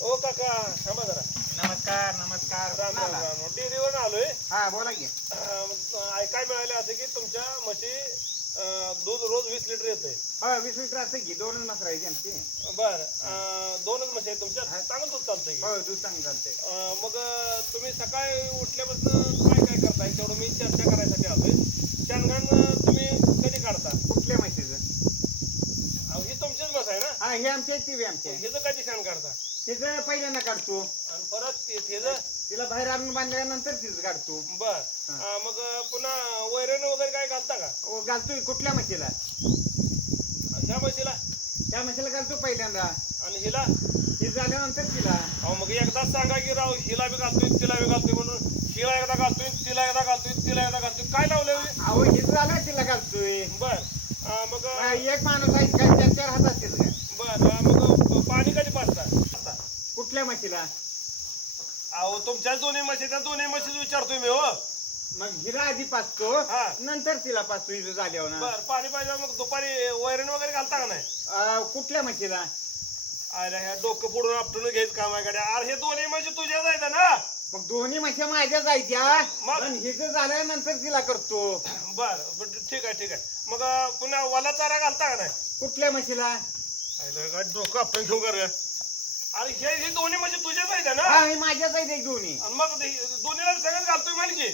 ओ काका थांबा जरा. नमस्कार नमस्कार. राम राम राम. डेअरीवर आलोय. हा बोला की. अं, ऐकाय मिळाले असं की तुमच्या म्हशी अं, दूध रोज वीस लिटर येते हो वीस लिटर असते की दोनच मसरा आहे आमची. बर अं, दोनच म्हशी आहेत तुमच्या? चांगलं दूध चालतंय की? हो दूध चांगलं चालतंय. अं, मग अं, तुम्ही सकाळी उठल्यापासून काय काय करताय? तेवढं मी चर्चा करायसाठी आलोय. शेणगण अं, तुम्ही कधी काढता? कुठल्या म्हशीचं? अहो, ही तुमचीच म्हस आहे ना? हा हे आमच्या टी व्ही आमच्या हिचं कधी शेण काढता? तिचं पहिल्यांदा काढतो. आणि परत ते- तिला बाहेर आणून बांधल्यानंतर तिचं काढतो. बर. मग पुन्हा वैरण वगैरे काय घालता का? ओ, घालतोय. कुठल्या म्हशीला? ह्या म्हशीला? त्या म्हशीला घालतो पहिल्यांदा. आणि हिला? ती झाल्यानंतर तिला. अहो मग एकदाच सांगा की राव हिला बी घालतोय तिला बी घालतोय म्हणून. हिला एकदा घालतोय तिला एकदा घालतोय तिला एकदा घालतोय. काय लावलंय? हे? अहो हिचं झालं तिला घालतोय. बर. अं, मग हा, एक माणूस आहे काय चार चार हात असतील का बर अं, मग पाणी कधी पाजता कुठल्या म्हशीला? अहो तुमच्या दोन्ही म्हशी त्या दोन्ही म्हशीच विचारतोय मी हो. मग हिला आधी पाचतो हा. नंतर तिला पाचतो हिचं झाल्यावर ना. बर पाणी पाहिजे मग दुपारी वैरण वगैरे घालता का नाही? अं, कुठल्या म्हशीला? अरे ह्या डोकं पुढून आपटून घ्यायचं काम आहे गाड्या अरे हे दोन्ही म्हशी तुझ्या जायचं ना? मग दोन्ही म्हशी माझ्या जायच्या मग? पण हिचं झाल्यानंतर तिला करतो. बर बर, ठीक आहे ठीक आहे. मग अं, पुन्हा वाला चारा घालता का नाही? कुठल्या म्हशीला? अरे काय डोकं आपण घेऊ कर अरे हे हे दोन्ही म्हणजे तुझ्याच आहेत ना? हा हे माझ्याच आहेत एक दोन्ही. आणि मग ते दोन्हीला सगळं घालतोय म्हण की.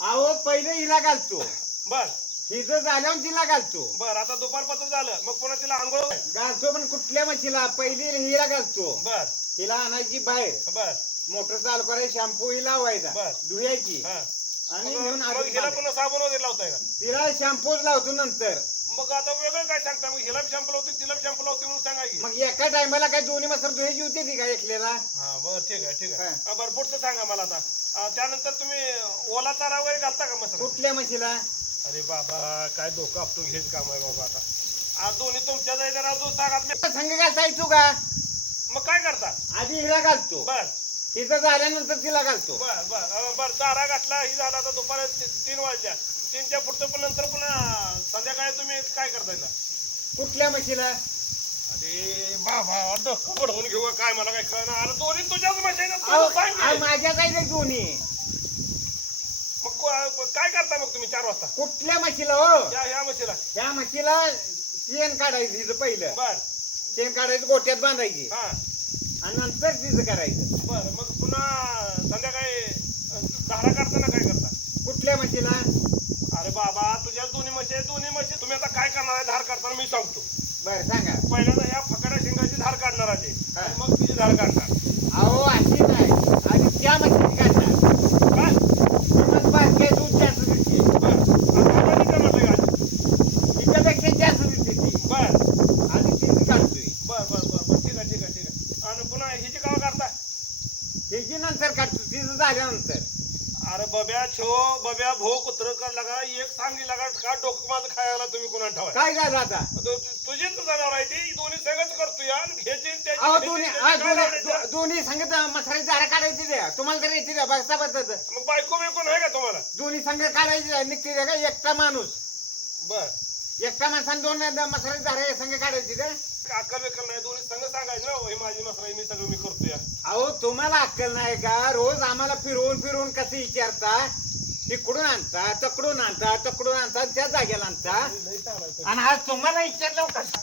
अहो पहिले हिला घालतो. बर. हिचं झाल्यावर तिला घालतो. बर आता दुपार पत्र झालं. मग पुन्हा तिला आंघोळ घालतो पण कुठल्या म्हशीला? पहिली हिला घालतो. बर. हिला आणायची बाहेर. बर. मोटर चालू करायची शॅम्पू ही लावायचा. बर. धुयाची हा. आणि मग घेऊन मग आत हिला पुन्हा साबण वगैरे लावताय का? तिला शॅम्पूच लावतो नंतर. मग आता वेगळं काय सांगता? मग हिला शॅम्पू लावते तिला शॅम्पू लावते म्हणून सांगा की. मग एका टायमाला काय दोन्ही मसर धुयाची होती ती का एकलेला हा बरं ठीक आहे ठीक आहे. हा. बरं पुढचं सांगा मला आता. अं, त्यानंतर तुम्ही ओला चारा वगैरे घालता का मस्त कुठल्या म्हशीला? अरे बाबा काय डोकं आपटून घ्यायचं काम आहे बाबा आता. आज दोन्ही तुमच्या जायचं अजून सांगा. मी संघ घालताय तू का? मग काय करता? आधी हिला घालतो. बर. तिथं झाल्यानंतर तिला घालतो. बर बर. अं, बर चारा घातला ही झाला आता दुपारी ती- तीन वाजल्या. तीनच्या पुढचं पण नंतर पुन्हा संध्याकाळी तुम्ही काय करताय ना कुठल्या म्हशीला? अरे बाबा डोकं पडवून घेऊ काय मला काय कळणार अरे दोन्ही तुझ्याच मशीन अहो, अहो, माझ्या काही नाही दोन्ही. मग को- काय करता मग तुम्ही चार वाजता? कुठल्या म्हशीला हो? या म्हशीला. त्या म्हशीला शेण काढायचं पहिलं. बर. शेण काढायचं गोट्यात बांधायची. हा. आणि नंतर तिचं करायचं. बर मग पुन्हा संध्याकाळी धारा काढताना काय करता? कुठल्या म्हशीला? अरे बाबा तुझ्या दोन्ही म्हशी आहेत, दोन्ही म्हशी तुम्ही आता काय करणार आहे धार काढताना मी सांगतो. बरं सांगा. पहिल्यांदा ह्या फकड्या शिंगाची धार काढणार आहे. हा. आणि मग तिची धार काढणार. अहो अशी नाही. आधी त्या म्हशीची काढणार. काय? मग बारके दूध जास्त दिसते. बर. आता किती म्हटलं का तिच्यापेक्षा जास्त दिसते ती. बर. आधी तिची काढतोय. बर बर बर बर ठीक आहे ठीक आहे ठीक आहे आणि पुन्हा हिची कावा काढता तिची नंतर काढतो तिचं झाल्यानंतर अरे बब्या छो बब्या भो कुत्र कर लगा एक सांगी लगा का डोकं माझं खायला तुम्ही कोणा ठेवा काय झालं आता? तुझीच जनावर आहे ती दोन्ही सगळंच करतो या आणि ह्याची आणि त्याची, अहो ह्याची दोन्ही आणि काय दोन्ही लावण्याचं? दो- दोन्ही संगत मसाली दारा काढायची द्या. तुम्हाला तरी येते द्या बघता बघता मग बायको नाही का तुम्हाला? दोन्ही संघ काढायची द्या निघते द्या का? एकटा माणूस. बर. एकटा माणसाने दोन मसाले दारा संघ काढायची द्या अक्कल बिकल नाही? दोन्ही संघ सांगायचं ना ही माझी मसरा मी सगळं मी करतो या अहो तुम्हाला अक्कल नाही का? रोज आम्हाला फिरवून फिरवून कसं विचारता? तिकडून आणता तकडून आणता तकडून आणता त्या जागेला आणता? तो. आणि आज तुम्हाला विचारलं कसं